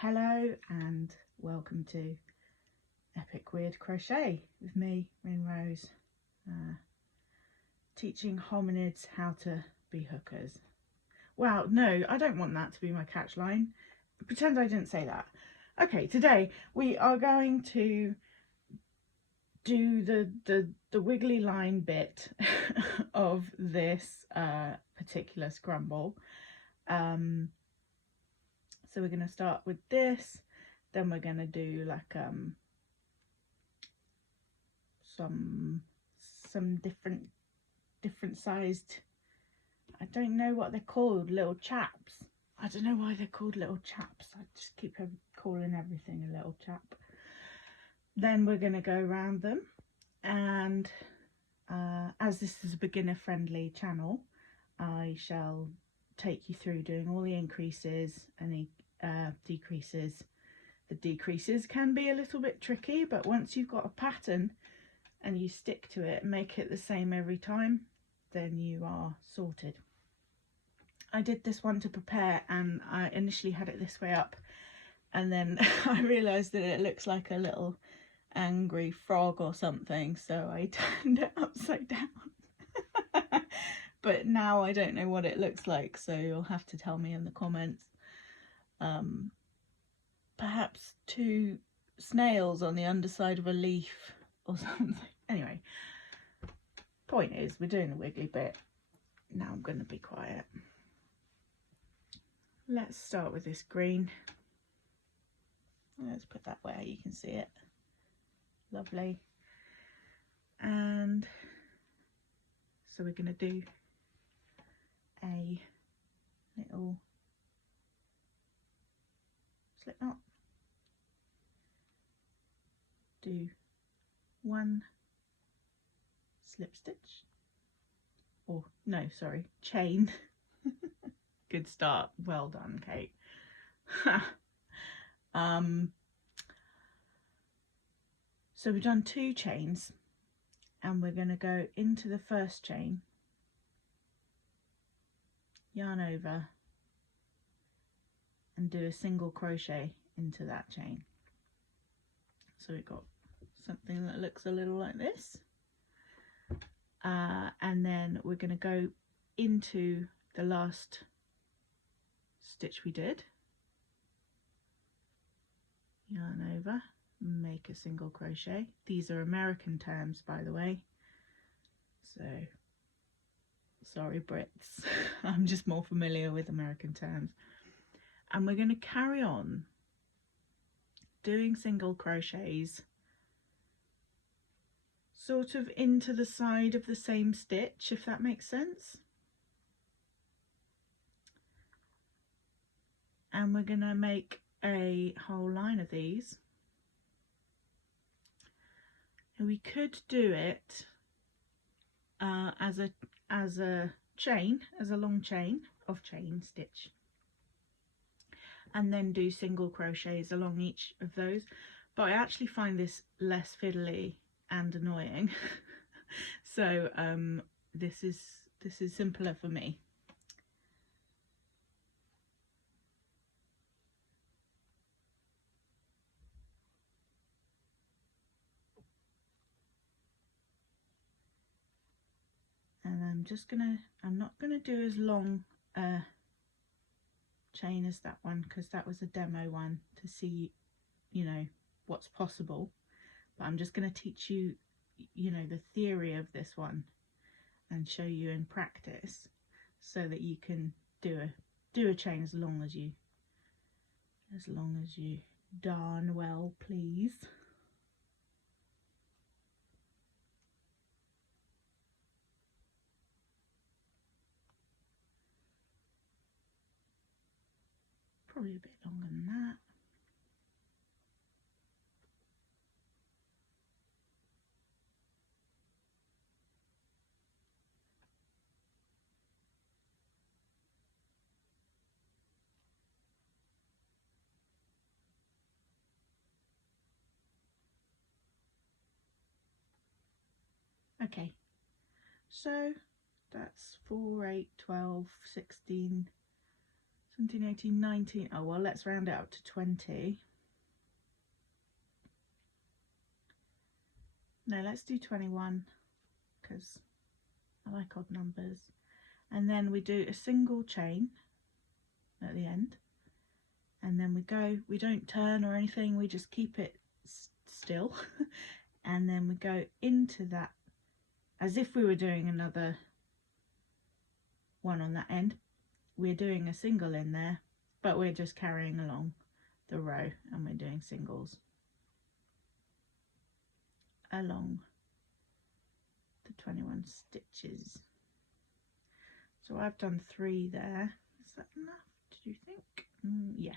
Hello and welcome to Epic Weird Crochet with me, Rose, teaching hominids how to be hookers. Well, no, I don't want that to be my catch line. Pretend I didn't say that. Okay, today we are going to do the wiggly line bit of this particular scramble. So we're going to start with this, then we're going to do like some different sized, I don't know what they're called, little chaps. I don't know why they're called little chaps. I just keep calling everything a little chap. Then we're going to go around them, and as this is a beginner friendly channel, I shall take you through doing all the increases and the decreases. The decreases can be a little bit tricky, but once you've got a pattern and you stick to it and make it the same every time, then you are sorted. I did this one to prepare, and I initially had it this way up, and then I realised that it looks like a little angry frog or something, so I turned it upside down. But now I don't know what it looks like, so you'll have to tell me in the comments. Perhaps two snails on the underside of a leaf or something. Anyway, point is, we're doing the wiggly bit. Now I'm going to be quiet. Let's start with this green. Let's put that where you can see it. Lovely. And so we're going to do a little slip knot, do one slip stitch, or no, sorry, chain. Good start, well done, Kate. So we've done 2 chains, and we're going to go into the first chain, yarn over, and do a single crochet into that chain. So we've got something that looks a little like this, and then we're going to go into the last stitch we did, yarn over, make a single crochet. These are American terms, by the way, so sorry Brits. I'm just more familiar with American terms. And we're going to carry on doing single crochets sort of into the side of the same stitch, if that makes sense. And we're going to make a whole line of these. And we could do it as a chain, as a long chain of chain stitch, and then do single crochets along each of those, but I actually find this less fiddly and annoying. So this is simpler for me. And I'm not gonna do as long a chain as that one, because that was a demo one to see, you know, what's possible. But I'm just going to teach you, you know, the theory of this one and show you in practice, so that you can do a chain as long as you darn well please. Probably a bit longer than that. Okay, so that's 4, 8, 12, 16, 17, 18, 19. Oh, well, let's round it up to 20. No, let's do 21 because I like odd numbers. And then we do a single chain at the end. And then we don't turn or anything, we just keep it still. And then we go into that as if we were doing another one on that end. We're doing a single in there, but we're just carrying along the row and we're doing singles along the 21 stitches. So I've done 3 there. Is that enough, do you think? Yes.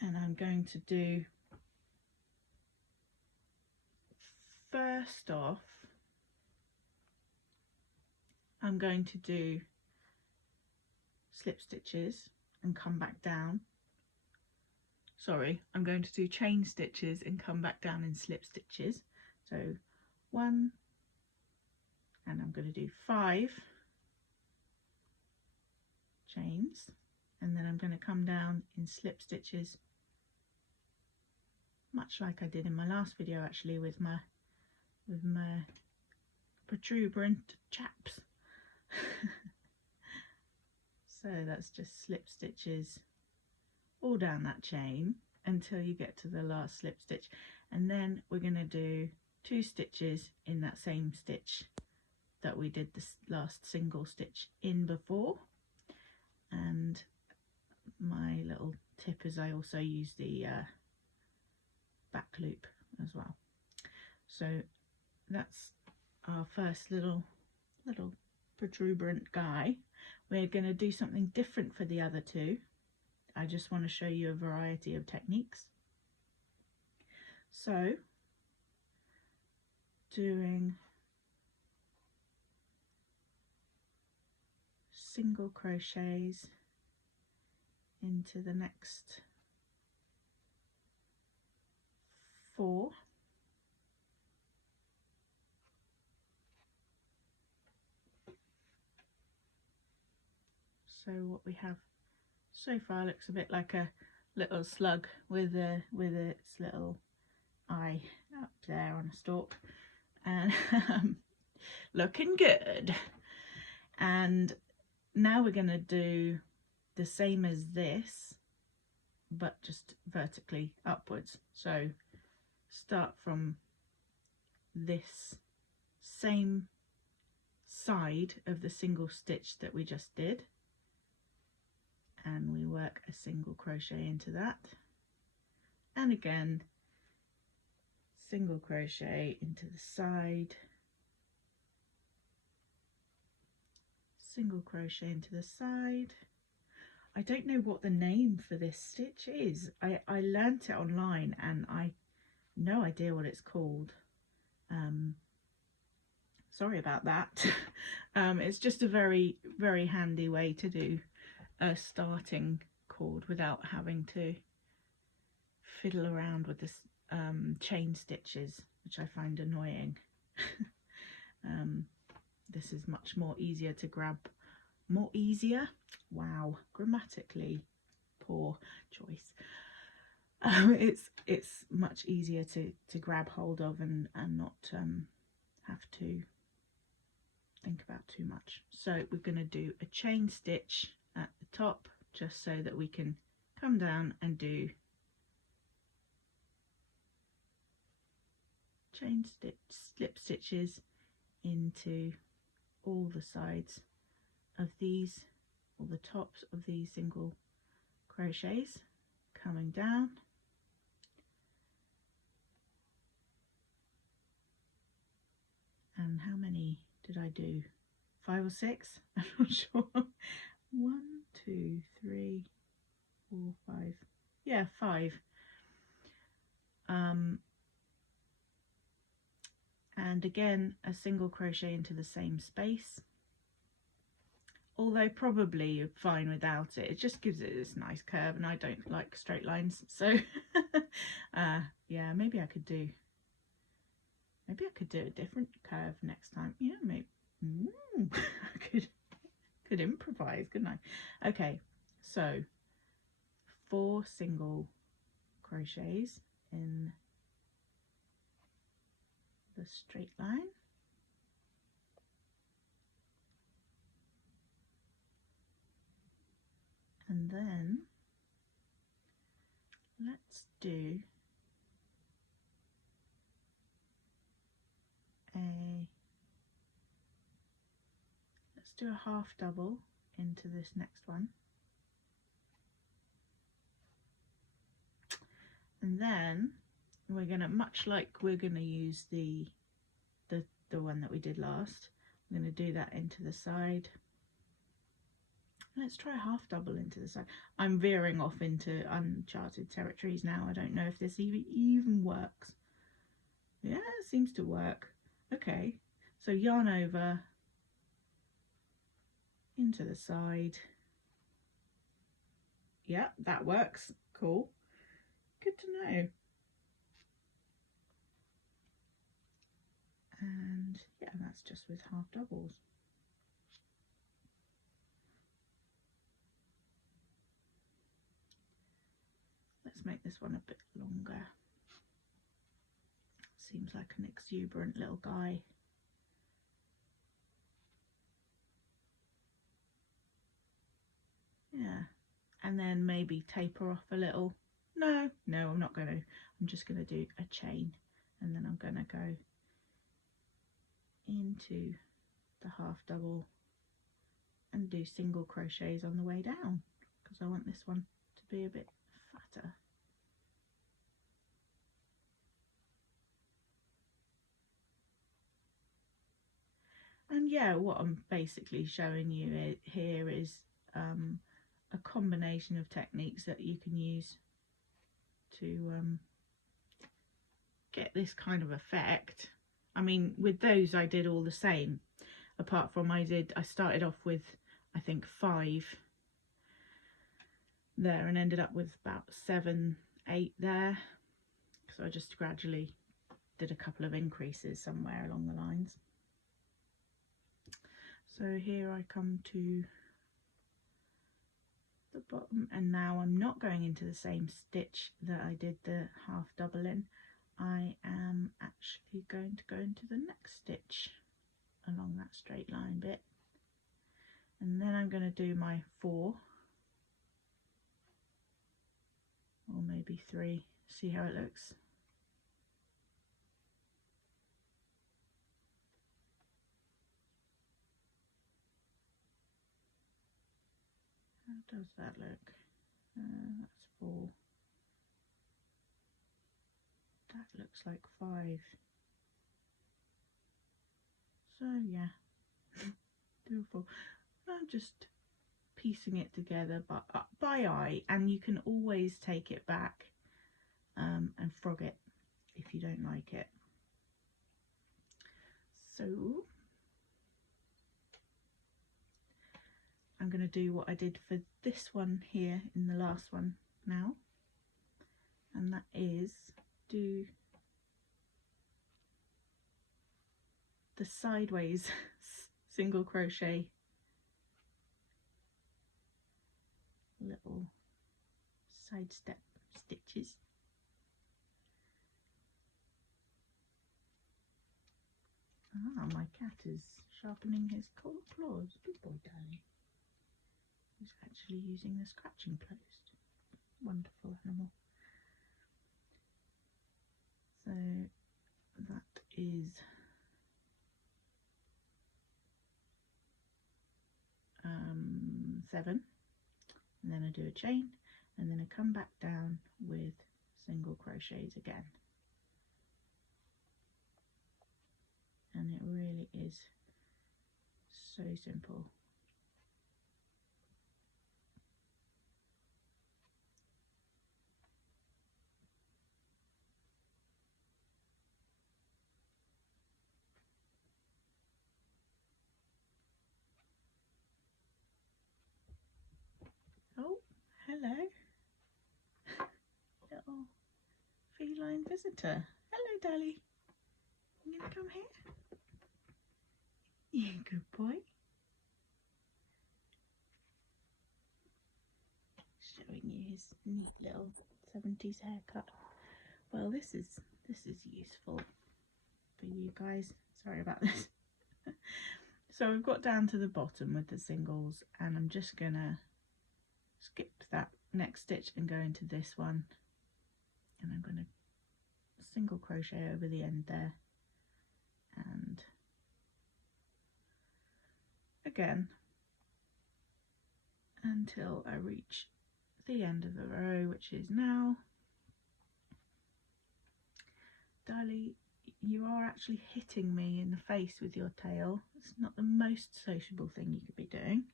And I'm going to do, first off, I'm going to do slip stitches and come back down. Sorry, I'm going to do chain stitches and come back down in slip stitches. So 1, and I'm going to do 5 chains, and then I'm going to come down in slip stitches, much like I did in my last video actually with my protuberant chaps. So that's just slip stitches all down that chain until you get to the last slip stitch, and then we're going to do 2 stitches in that same stitch that we did this last single stitch in before. And my little tip is I also use the back loop as well. So that's our first little protuberant guy. We're going to do something different for the other 2. I just want to show you a variety of techniques. So doing single crochets into the next 4. So what we have so far looks a bit like a little slug with its little eye up there on a stalk, and looking good. And now we're going to do the same as this, but just vertically upwards. So start from this same side of the single stitch that we just did, and we work a single crochet into that, and again single crochet into the side, single crochet into the side. I don't know what the name for this stitch is. I learnt it online and I no idea what it's called. Sorry about that. It's just a very handy way to do a starting cord without having to fiddle around with this chain stitches, which I find annoying. This is much more easier to grab. More easier? Wow, grammatically poor choice. It's much easier to grab hold of and not have to think about too much. So we're going to do a chain stitch at the top just so that we can come down and do chain stitch, slip stitches into all the sides of these, or the tops of these single crochets, coming down. And how many did I do? 5 or 6? I'm not sure. 1, 2, 3, 4, 5. Yeah, 5. And again a single crochet into the same space, although probably you're fine without it. It just gives it this nice curve, and I don't like straight lines, so yeah, maybe I could do a different curve next time. Yeah, maybe I could could improvise, couldn't I? Okay, so 4 single crochets in the straight line, and then let's do a half double into this next one, and then we're gonna, much like we're gonna use the one that we did last, I'm gonna do that into the side. Let's try a half double into the side. I'm veering off into uncharted territories now. I don't know if this even works. Yeah, it seems to work. Okay, so yarn over into the side. Yeah, that works. Cool. Good to know. And yeah, that's just with half doubles. Let's make this one a bit longer. Seems like an exuberant little guy. Yeah, and then maybe taper off a little. No, I'm not going to. I'm just going to do a chain, and then I'm going to go into the half double and do single crochets on the way down, because I want this one to be a bit fatter. And yeah, what I'm basically showing you here is a combination of techniques that you can use to get this kind of effect. I mean, with those I did all the same, apart from I started off with, I think, 5 there and ended up with about 7, 8 there, so I just gradually did a couple of increases somewhere along the lines. So here I come to the bottom, and now I'm not going into the same stitch that I did the half double in. I am actually going to go into the next stitch along that straight line bit, and then I'm going to do my 4 or maybe 3, see how it looks. How does that look? That's 4. That looks like 5. So yeah, do 4. I'm just piecing it together by eye, and you can always take it back and frog it if you don't like it. So I'm going to do what I did for this one here in the last one now, and that is do the sideways single crochet little side step stitches. Ah, my cat is sharpening his cold claws. Good boy, darling. He's actually using the scratching post. Wonderful animal. So that is seven, and then I do a chain, and then I come back down with single crochets again, and it really is so simple. Oh, hello, little feline visitor. Hello, Dolly. You gonna come here? Yeah, good boy. his neat little 70s haircut. Well, this is useful for you guys. Sorry about this. So we've got down to the bottom with the singles, and I'm just gonna skip that next stitch and go into this one, and I'm gonna single crochet over the end there, and again until I reach the end of the row, which is now. Darlie, you are actually hitting me in the face with your tail. It's not the most sociable thing you could be doing.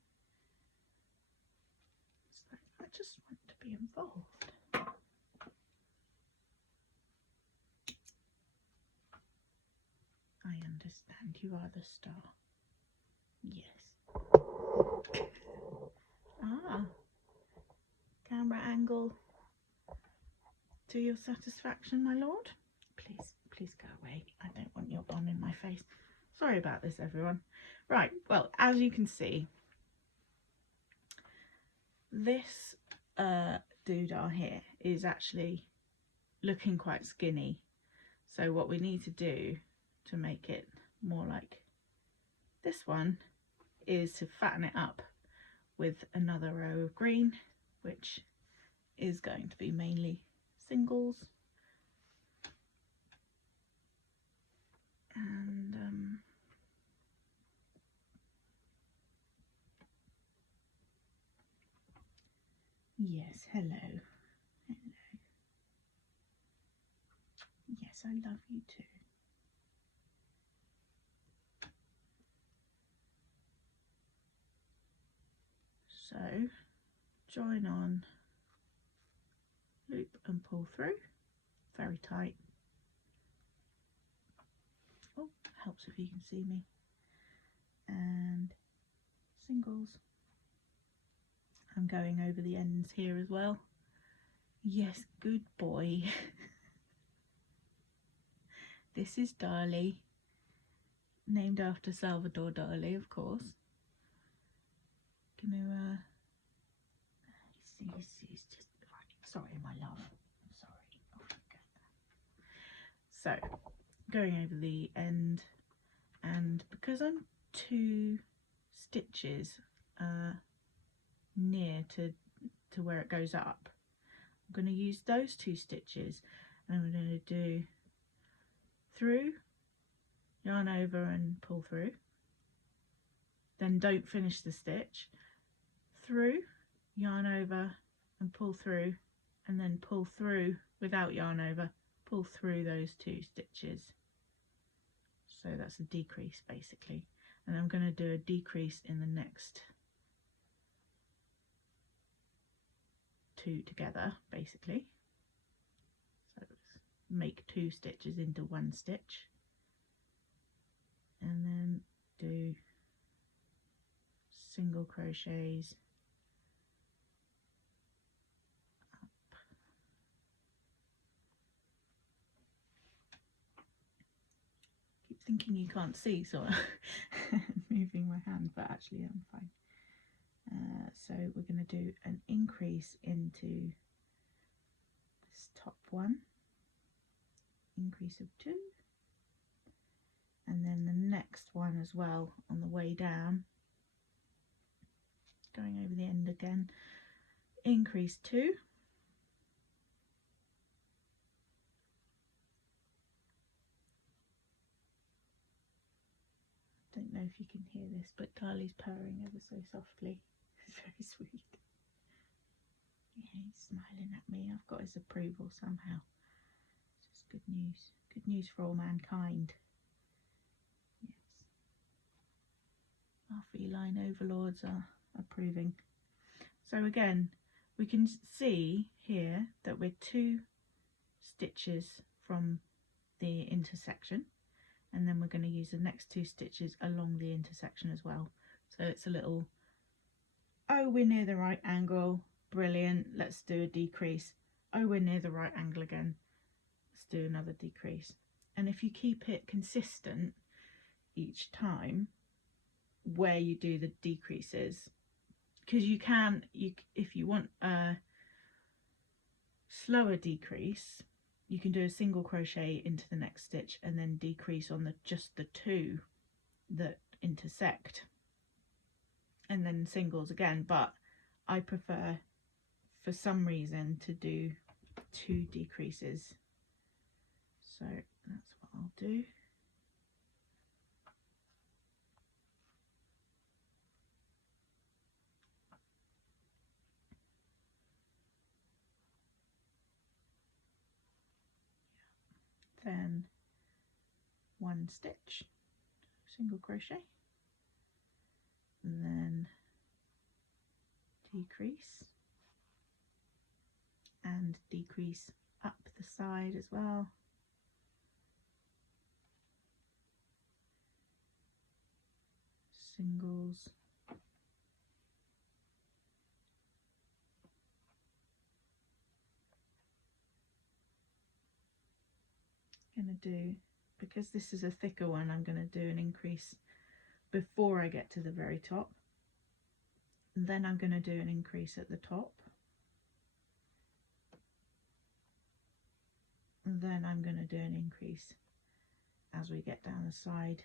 So I just want to be involved. I understand, you are the star. Yes. Ah, camera angle to your satisfaction, my lord. Please go away. I don't want your bun in my face. Sorry about this, everyone. Right, well, as you can see, this doodah here is actually looking quite skinny. So what we need to do to make it more like this one is to fatten it up with another row of green, which is going to be mainly singles. And yes, hello. Yes, I love you too. So join on, loop and pull through, very tight. Oh, helps if you can see me. And singles. I'm going over the ends here as well. Yes, good boy. This is Dali, named after Salvador Dali, of course. Gonna he's just right. Sorry, my love. I'm sorry. Oh, so going over the end, and because I'm 2 stitches near to where it goes up, I'm going to use those 2 stitches, and I'm going to do through, yarn over and pull through, then don't finish the stitch, through, yarn over and pull through, and then pull through without yarn over, pull through those 2 stitches. So that's a decrease basically, and I'm going to do a decrease in the next 2 together basically. So make 2 stitches into 1 stitch, and then do single crochets up. Keep thinking you can't see, so I'm moving my hand, but actually I'm fine. So we're going to do an increase into this top one, increase of 2, and then the next one as well on the way down, going over the end again, increase 2, don't know if you can hear this, but Carly's purring ever so softly. It's very sweet. Yeah, he's smiling at me. I've got his approval somehow. It's good news. Good news for all mankind. Yes. Our feline overlords are approving. So again, we can see here that we're 2 stitches from the intersection, and then we're going to use the next 2 stitches along the intersection as well. So it's a little, oh, we're near the right angle, brilliant, let's do a decrease. Oh, we're near the right angle again, let's do another decrease. And if you keep it consistent each time where you do the decreases, because you can, if you want slower decrease, you can do a single crochet into the next stitch and then decrease on just the two that intersect, and then singles again. But I prefer, for some reason, to do 2 decreases, so that's what I'll do. Then 1 stitch, single crochet, and then decrease and decrease up the side as well, singles, going to do, because this is a thicker one, I'm going to do an increase before I get to the very top, and then I'm going to do an increase at the top, and then I'm going to do an increase as we get down the side,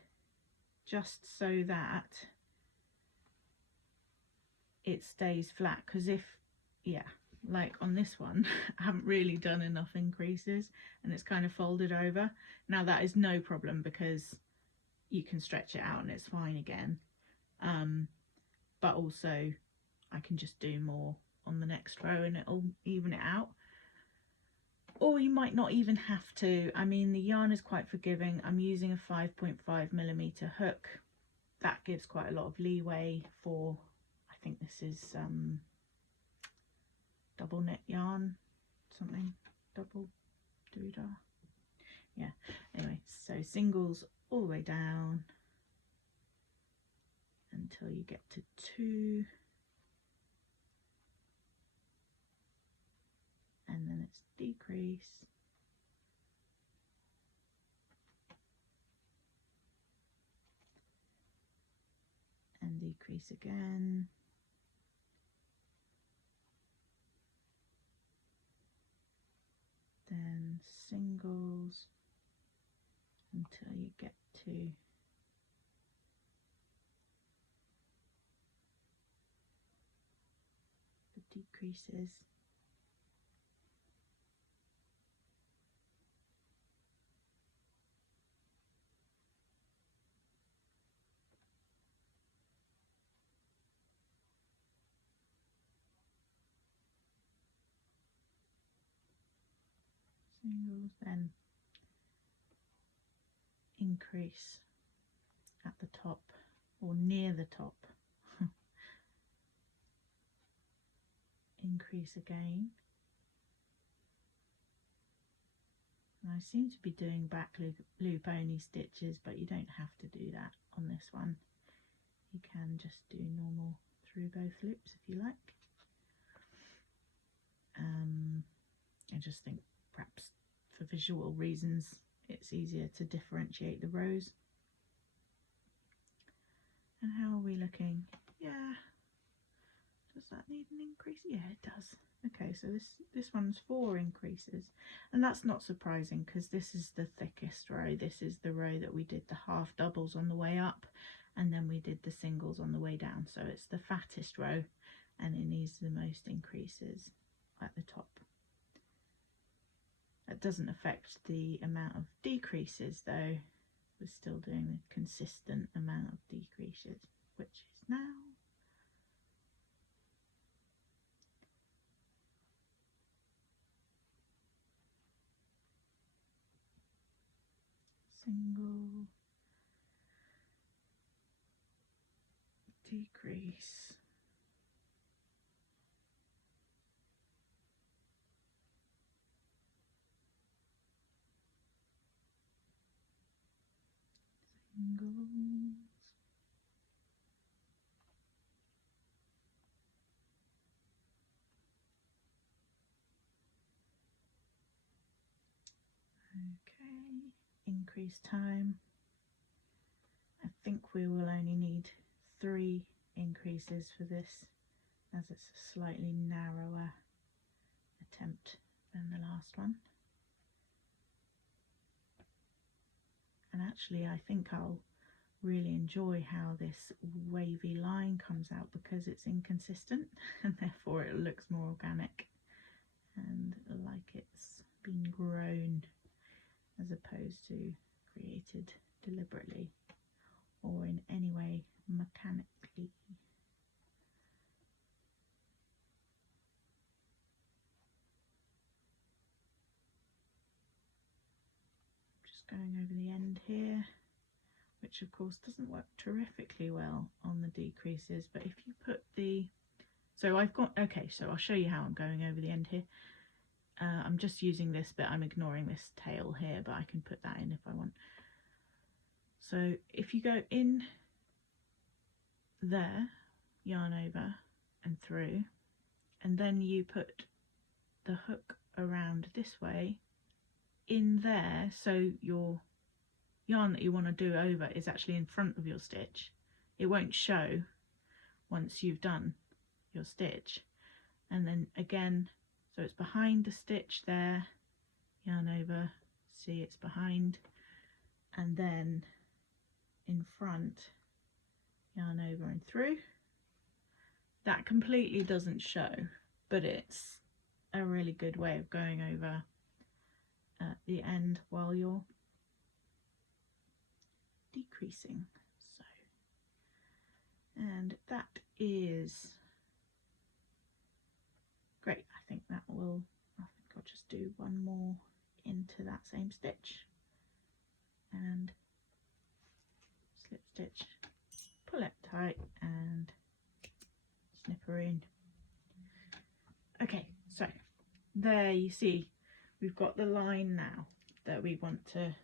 just so that it stays flat. Because if, yeah, like on this one, I haven't really done enough increases and it's kind of folded over. Now that is no problem because you can stretch it out and it's fine again, but also I can just do more on the next row and it'll even it out. Or you might not even have to. I mean, the yarn is quite forgiving. I'm using a 5.5mm hook. That gives quite a lot of leeway for, I think this is double knit yarn, something, double doodah. Yeah, anyway, so singles all the way down until you get to 2, and then it's decrease, and decrease again, then singles until you get to the decreases, singles, then increase at the top or near the top, increase again. And I seem to be doing back loop only stitches, but you don't have to do that on this one. You can just do normal through both loops if you like. I just think perhaps for visual reasons it's easier to differentiate the rows. And how are we looking? Yeah, does that need an increase? Yeah, it does. Okay, so this one's 4 increases, and that's not surprising because this is the thickest row. This is the row that we did the half doubles on the way up, and then we did the singles on the way down, so it's the fattest row and it needs the most increases at the top. That doesn't affect the amount of decreases though. We're still doing a consistent amount of decreases, which is now single, decrease, singles, okay, increase time. I think we will only need 3 increases for this, as it's a slightly narrower attempt than the last one. And actually I think I'll really enjoy how this wavy line comes out because it's inconsistent and therefore it looks more organic and like it's been grown as opposed to created deliberately or in any way mechanically. Just going over the end here, which of course doesn't work terrifically well on the decreases, but if you put the, so I've got, okay, so I'll show you how I'm going over the end here. I'm just using this bit, I'm ignoring this tail here, but I can put that in if I want. So if you go in there, yarn over and through, and then you put the hook around this way in there, so your yarn that you want to do over is actually in front of your stitch. It won't show once you've done your stitch. And then again, so it's behind the stitch there, yarn over, see it's behind, and then in front, yarn over and through. That completely doesn't show, but it's a really good way of going over at the end while you're decreasing. So, and that is great. I think I'll just do one more into that same stitch and slip stitch, pull it tight and snipperine. Okay, so there you see we've got the line now that we want to,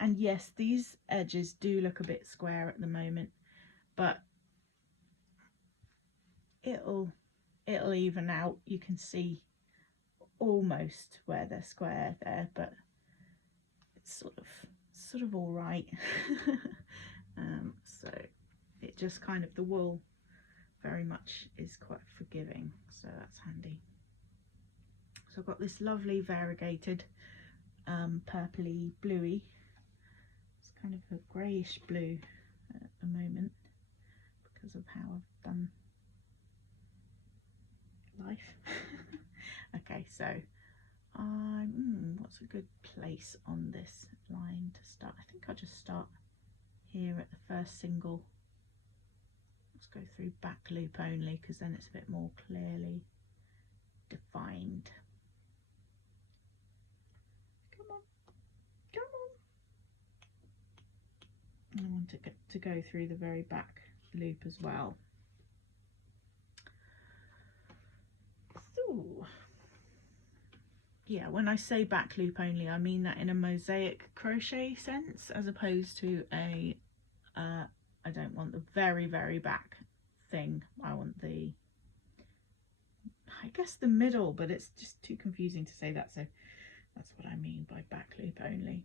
and yes, these edges do look a bit square at the moment, but it'll even out. You can see almost where they're square there, but it's sort of all right. So it just kind of, the wool very much is quite forgiving, so that's handy. So I've got this lovely variegated purpley bluey. It's kind of a greyish blue at the moment because of how I've done life. Okay, so what's a good place on this line to start? I think I'll just start here at the first single. Let's go through back loop only because then it's a bit more clearly defined. Come on, come on. And I want to go through the very back loop as well. So, yeah, when I say back loop only, I mean that in a mosaic crochet sense, as opposed to a I don't want the very, very back thing. I want the, I guess the middle, but it's just too confusing to say that, so that's what I mean by back loop only.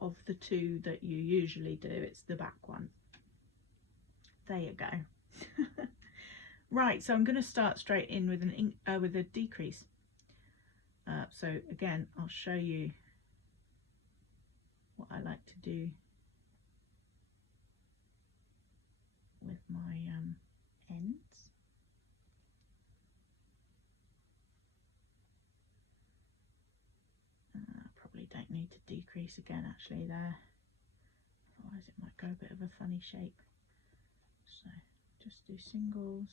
Of the two that you usually do, it's the back one. There you go. Right, so I'm going to start straight in with with a decrease. So again, I'll show you what I like to do with my ends. Probably don't need to decrease again actually there, otherwise it might go a bit of a funny shape. So just do singles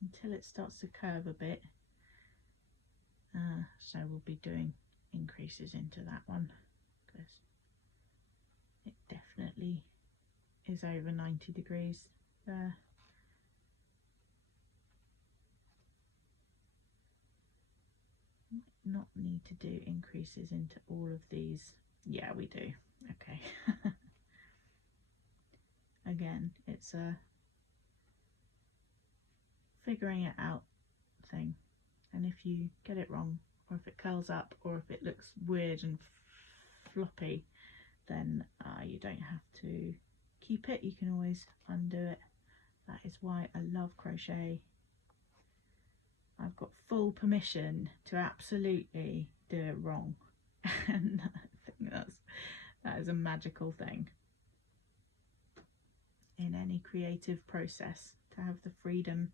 until it starts to curve a bit. So we'll be doing increases into that one because it definitely is over 90 degrees there. Might not need to do increases into all of these. Yeah, we do. Okay. Again, it's a figuring it out thing, and if you get it wrong, or if it curls up, or if it looks weird and floppy, then you don't have to keep it, you can always undo it. That is why I love crochet. I've got full permission to absolutely do it wrong. And I think that is a magical thing in any creative process, to have the freedom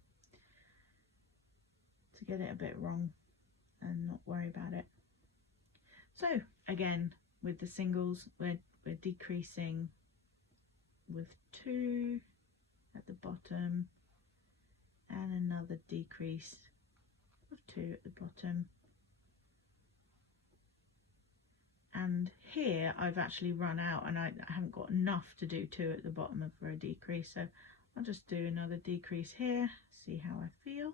to get it a bit wrong and not worry about it. So again, with the singles, we're decreasing with 2 at the bottom and another decrease of 2 at the bottom. And here I've actually run out and I haven't got enough to do 2 at the bottom for a decrease, so I'll just do another decrease here, see how I feel.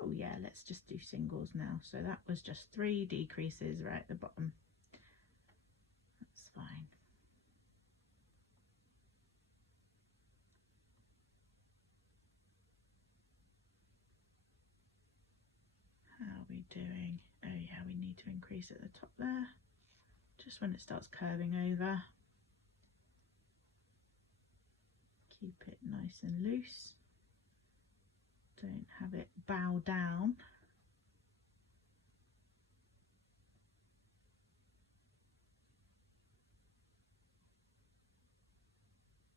Oh yeah, let's just do singles now. So that was just 3 decreases right at the bottom. That's fine. How are we doing? Oh yeah, we need to increase at the top there, just when it starts curving over. Keep it nice and loose. Don't have it bow down.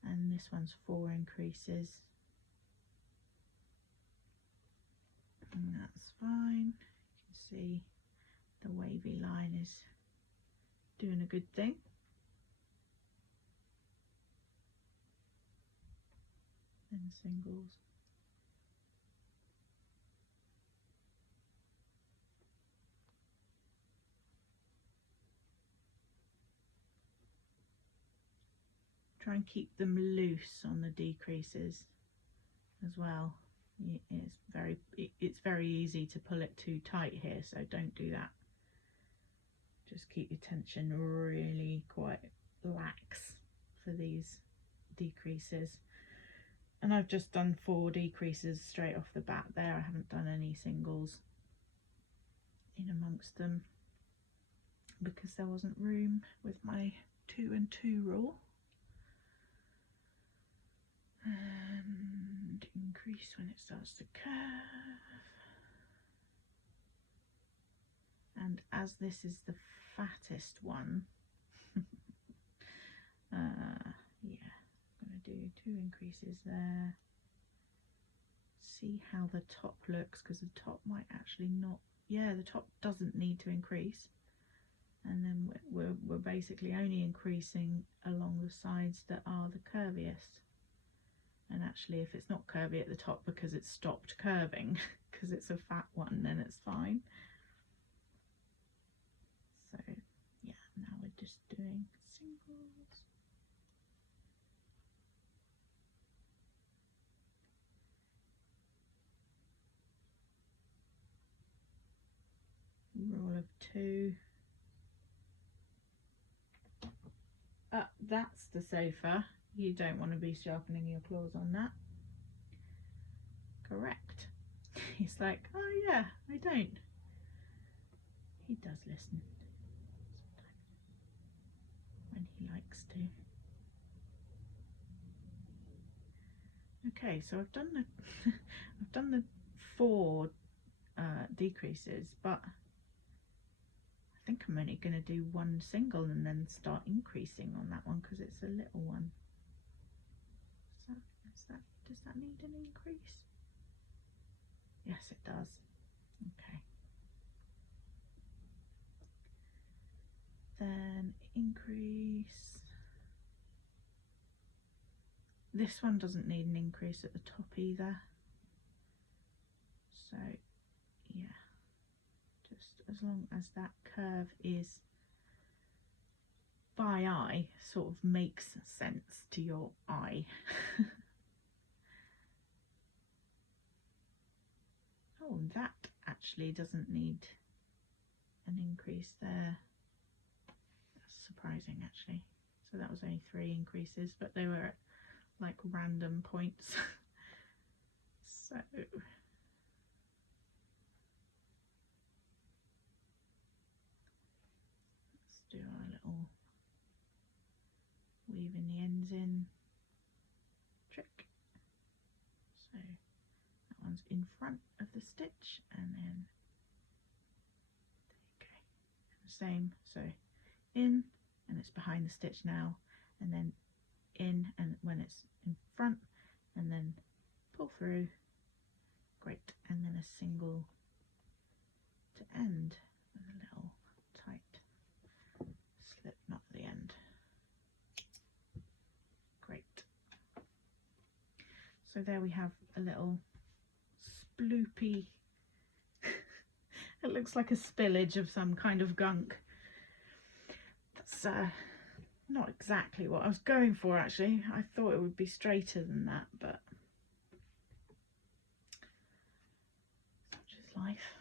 And this one's 4 increases. And that's fine. You can see the wavy line is doing a good thing. And singles. Try and keep them loose on the decreases as well. It's very easy to pull it too tight here, so don't do that. Just keep your tension really quite lax for these decreases. And I've just done 4 decreases straight off the bat there. I haven't done any singles in amongst them because there wasn't room with my 2 and 2 rule. And increase when it starts to curve. And as this is the fattest one, yeah, I'm going to do 2 increases there. See how the top looks, because the top might actually not, yeah, the top doesn't need to increase. And then we're basically only increasing along the sides that are the curviest. And actually, if it's not curvy at the top because it's stopped curving, because it's a fat one, then it's fine. So yeah, now we're just doing singles. Rule of 2. That's the sofa. You don't want to be sharpening your claws on that. Correct. He's like, oh yeah, I don't. He does listen sometimes when he likes to. Okay, so I've done the I've done the 4 decreases, but I think I'm only going to do 1 single and then start increasing on that one because it's a little one. Does that need an increase? Yes, it does. Okay. Then increase. This one doesn't need an increase at the top either. So yeah, just as long as that curve is by eye, sort of makes sense to your eye. Oh, that actually doesn't need an increase there. That's surprising actually. So that was only 3 increases, but they were at like random points. So let's do our little weaving the ends in trick. So that one's in front of the stitch, and then there you go. The same, so in, and it's behind the stitch now, and then in, and when it's in front, and then pull through, great, and then a single to end with a little tight slip knot at the end. Great. So there we have a little sploopy, it looks like a spillage of some kind of gunk. That's not exactly what I was going for actually. I thought it would be straighter than that, but such is life.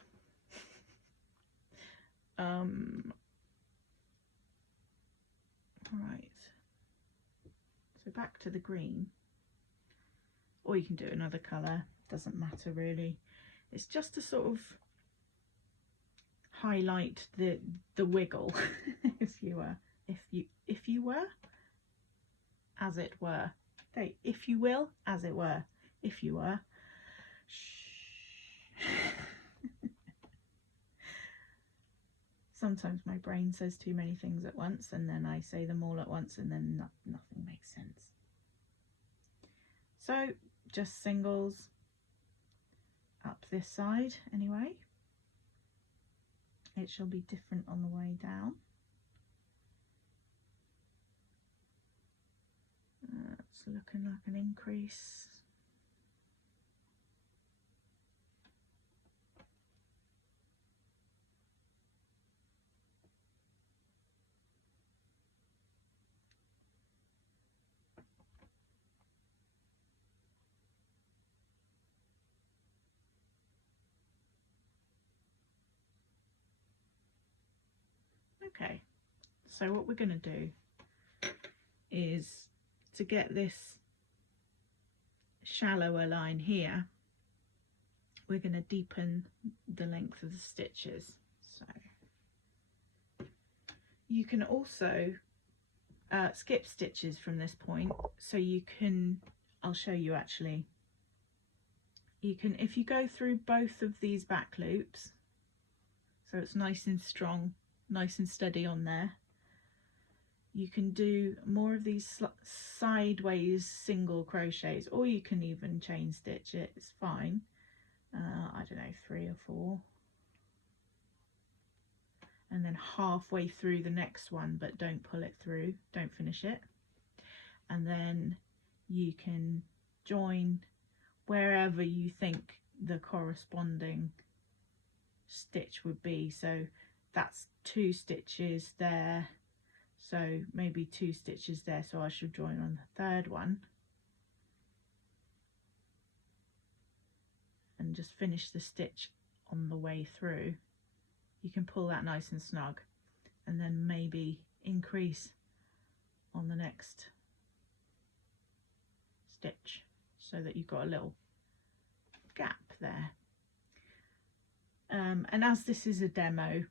Right, so back to the green, or you can do another colour, doesn't matter really. It's just to sort of highlight the wiggle if you were, as it were. Okay, if you will, as it were, if you were. Sometimes my brain says too many things at once, and then I say them all at once, and then nothing makes sense. So just singles up this side anyway. It shall be different on the way down. It's looking like an increase. Okay, so what we're going to do is, to get this shallower line here, we're going to deepen the length of the stitches. So you can also skip stitches from this point, so you can, I'll show you actually, you can, if you go through both of these back loops, so it's nice and strong, nice and steady on there, you can do more of these sideways single crochets, or you can even chain stitch it, it's fine. I don't know, 3 or 4, and then halfway through the next one, but don't pull it through, don't finish it, and then you can join wherever you think the corresponding stitch would be. So that's 2 stitches there, so maybe 2 stitches there, so I should join on the 3rd one and just finish the stitch on the way through. You can pull that nice and snug, and then maybe increase on the next stitch so that you've got a little gap there. And as this is a demo,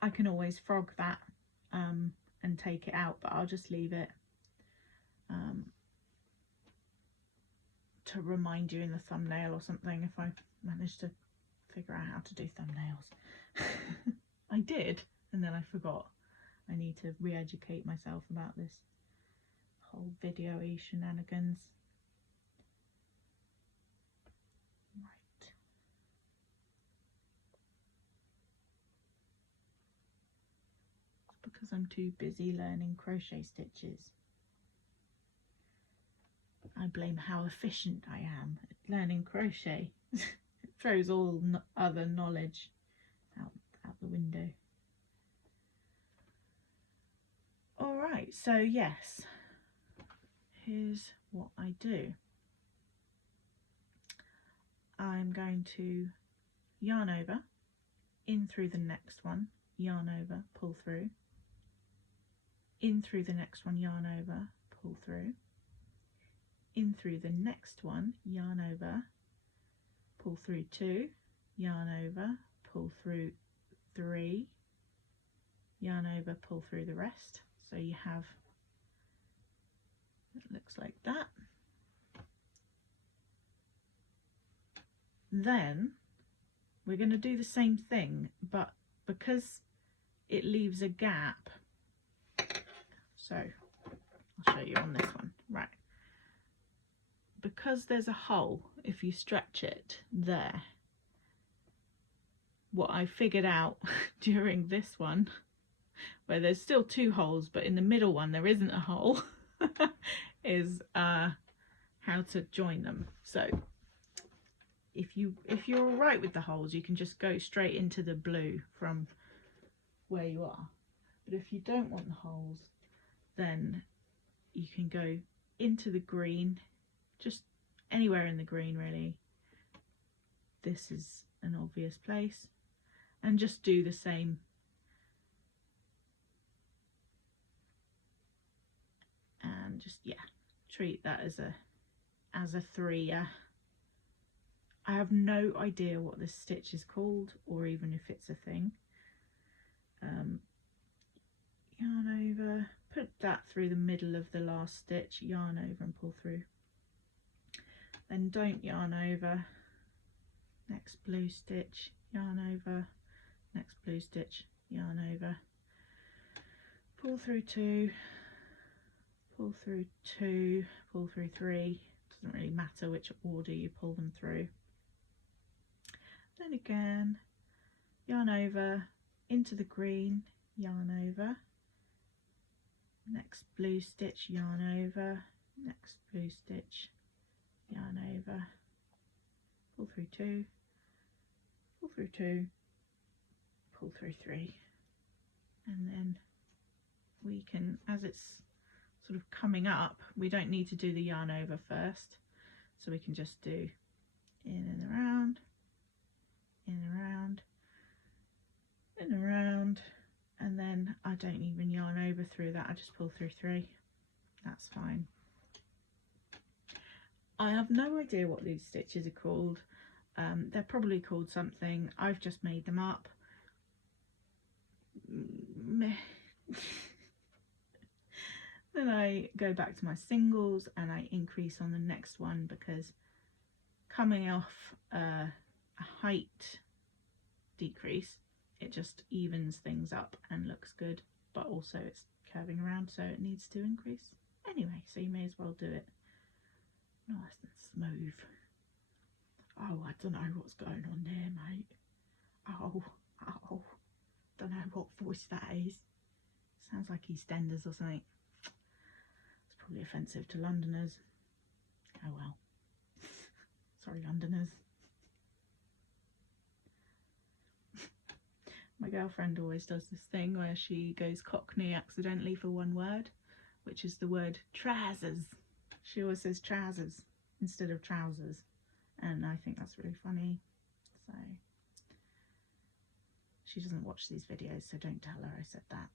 I can always frog that and take it out, but I'll just leave it to remind you in the thumbnail or something, if I manage to figure out how to do thumbnails. I did, and then I forgot. I need to re-educate myself about this whole video-y shenanigans. Right. It's because I'm too busy learning crochet stitches. I blame how efficient I am at learning crochet. It throws all other knowledge out the window. Alright, so yes, here's what I do. I'm going to yarn over, in through the next one, yarn over, pull through, in through the next one, yarn over, pull through, in through the next one, yarn over, pull through 2, yarn over, pull through 3, yarn over, pull through the rest. So you have, it looks like that. Then we're going to do the same thing, but because it leaves a gap, so I'll show you on this one, right, because there's a hole, if you stretch it there, what I figured out during this one, where there's still 2 holes but in the middle one there isn't a hole, is how to join them. So if you're all right with the holes, you can just go straight into the blue from where you are, but if you don't want the holes, then you can go into the green, just anywhere in the green really. This is an obvious place, and just do the same. And just, yeah, treat that as a 3. I have no idea what this stitch is called, or even if it's a thing. Yarn over, put that through the middle of the last stitch, yarn over and pull through. Then don't yarn over, next blue stitch, yarn over, next blue stitch, yarn over, pull through 2, pull through 2, pull through 3. Doesn't really matter which order you pull them through. Then again, yarn over, into the green, yarn over, next blue stitch, yarn over, next blue stitch, yarn over, pull through 2, pull through 2, pull through 3, and then we can, as it's sort of coming up, we don't need to do the yarn over first, so we can just do in and around, in and around, in and around, and then I don't even yarn over through that, I just pull through 3. That's fine. I have no idea what these stitches are called. They're probably called something. I've just made them up. Then I go back to my singles and I increase on the next one, because coming off a height decrease, it just evens things up and looks good, but also it's curving around, so it needs to increase anyway, so you may as well do it nice and smooth. Oh, I don't know what's going on there, mate. Oh, don't know what voice that is. Sounds like EastEnders or something. It's probably offensive to Londoners. Oh well. Sorry, Londoners. My girlfriend always does this thing where she goes Cockney accidentally for one word, which is the word trousers. She always says trousers instead of trousers, and I think that's really funny. So she doesn't watch these videos, so don't tell her I said that.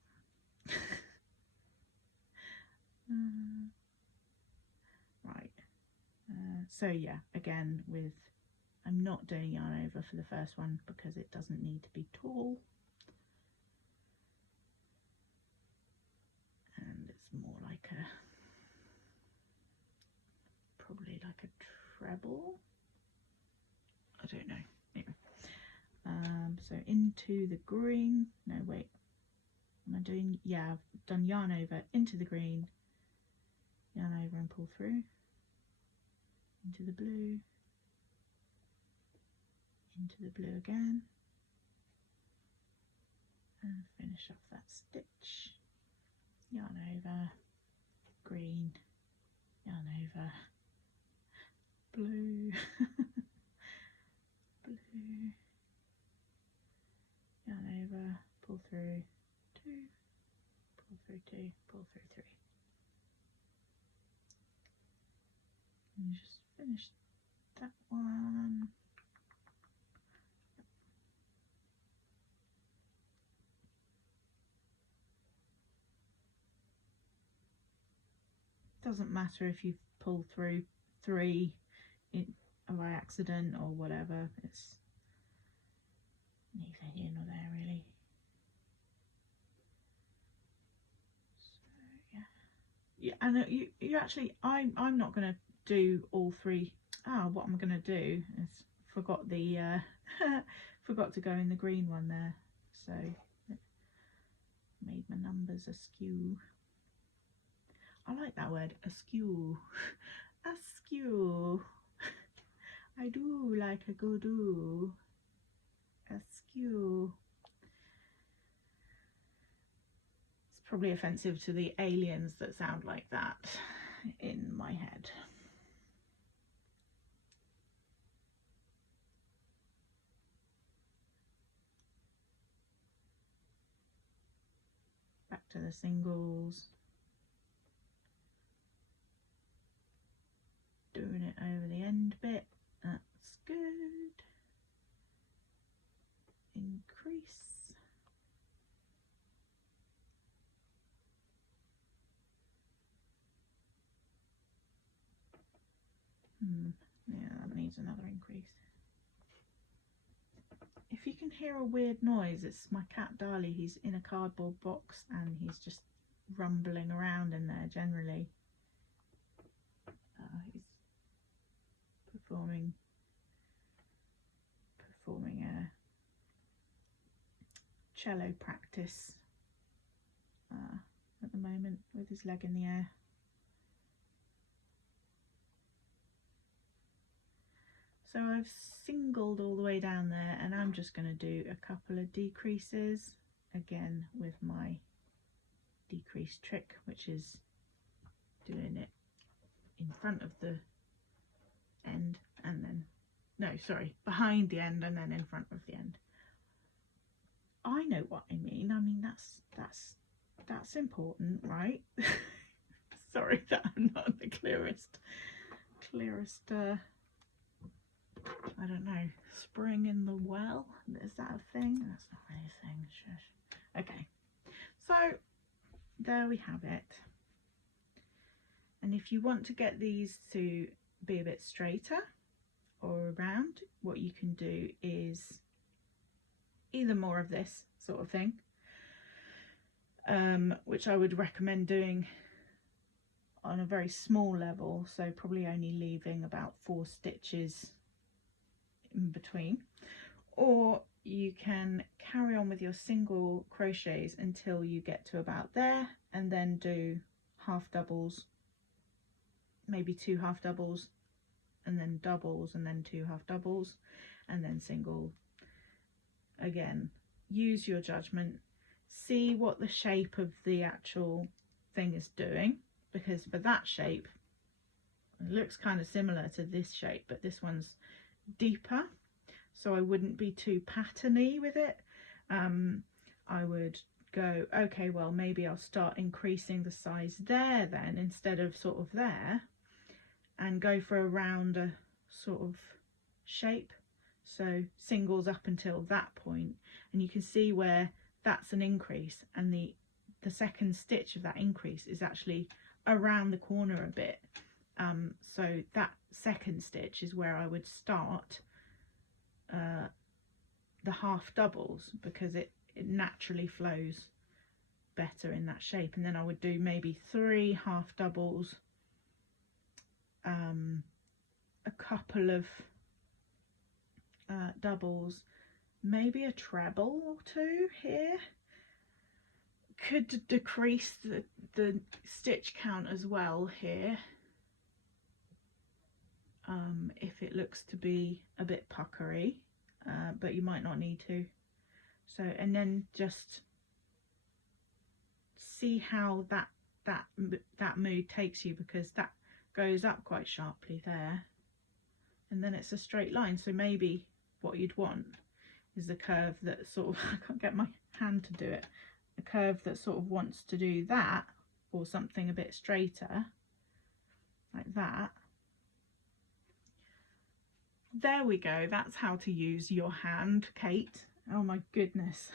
Right, so yeah, again with, I'm not doing yarn over for the first one because it doesn't need to be tall, and it's more like a, probably like a treble, I don't know. Anyway, so into the green, no wait, am I doing, yeah, I've done yarn over, into the green, yarn over and pull through, into the blue, into the blue again, and finish off that stitch, yarn over, green, yarn over, blue, blue, yarn over, pull through 2, pull through 2, pull through 3, and just finish that one. Doesn't matter if you pull through 3 by accident or whatever, it's neither here nor there really. So yeah, and you actually, I'm not going to do all 3. What I'm going to do is forgot the forgot to go in the green one there, so it made my numbers askew. I like that word, askew. Askew. I do like a go do. Askew. It's probably offensive to the aliens that sound like that in my head. Back to the singles. Doing it over the end bit. That's good. Increase. Yeah, that needs another increase. If you can hear a weird noise, it's my cat Darlie. He's in a cardboard box and he's just rumbling around in there generally. He's performing a cello practice at the moment with his leg in the air. So I've singled all the way down there, and I'm just going to do a couple of decreases again with my decrease trick, which is doing it in front of the end and then, no, sorry, behind the end and then in front of the end. I know what I mean. I mean, that's important, right? Sorry that I'm not the clearest I don't know, spring in the well, is that a thing? That's not really a thing. Shush. Okay, so there we have it. And if you want to get these to be a bit straighter or round, what you can do is either more of this sort of thing, which I would recommend doing on a very small level, so probably only leaving about 4 stitches in between, or you can carry on with your single crochets until you get to about there and then do half doubles, maybe 2 half doubles, and then doubles, and then 2 half doubles, and then single again. Use your judgment, see what the shape of the actual thing is doing, because for that shape it looks kind of similar to this shape, but this one's deeper, so I wouldn't be too patterny with it. I would go, okay, well, maybe I'll start increasing the size there then instead of sort of there, and go for a rounder sort of shape. So singles up until that point, and you can see where that's an increase, and the second stitch of that increase is actually around the corner a bit. So that second stitch is where I would start the half doubles, because it naturally flows better in that shape. And then I would do maybe 3 half doubles, a couple of doubles, maybe a treble or 2 here. Could decrease the stitch count as well here, if it looks to be a bit puckery, but you might not need to. So, and then just see how that mood takes you, because that goes up quite sharply there, and then it's a straight line. So maybe what you'd want is a curve that sort of, I can't get my hand to do it, a curve that sort of wants to do that, or something a bit straighter like that. There we go. That's how to use your hand, Kate. Oh my goodness.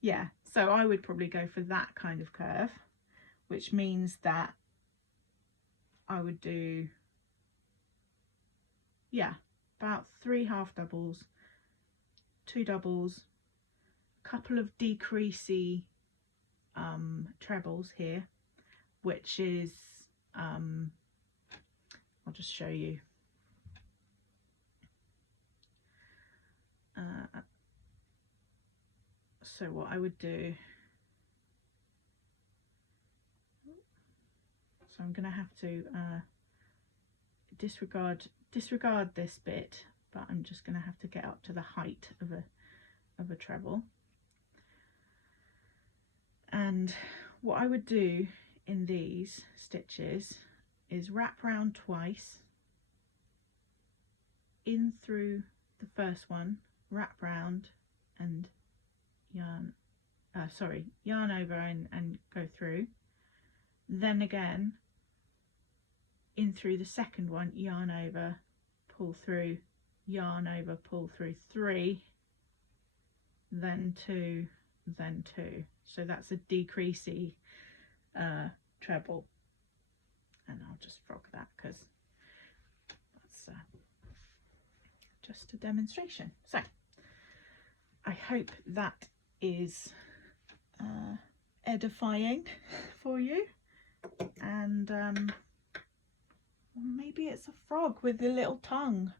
Yeah, so I would probably go for that kind of curve, which means that I would do, yeah, about 3 half doubles, 2 doubles, a couple of decreasey trebles here, which is I'll just show you. So what I would do, so I'm going to have to disregard this bit, but I'm just going to have to get up to the height of a treble. And what I would do in these stitches is wrap round twice, in through the first one, wrap round and yarn over and go through, then again in through the second one, yarn over, pull through, yarn over, pull through 3, then 2, then 2. So that's a decreasey treble, and I'll just frog that because that's just a demonstration. So I hope that is edifying for you, and maybe it's a frog with a little tongue.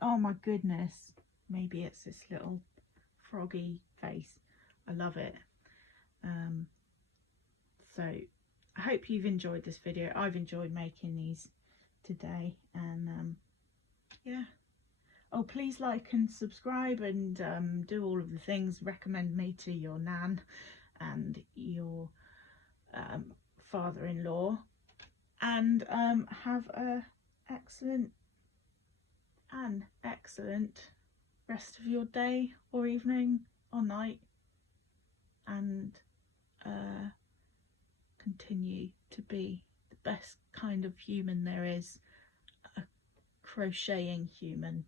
Oh my goodness, maybe it's this little froggy face. I love it. So I hope you've enjoyed this video. I've enjoyed making these today, and yeah. Oh, please like and subscribe, and do all of the things. Recommend me to your nan and your father-in-law, and have an excellent rest of your day or evening or night, and continue to be the best kind of human there is, a crocheting human.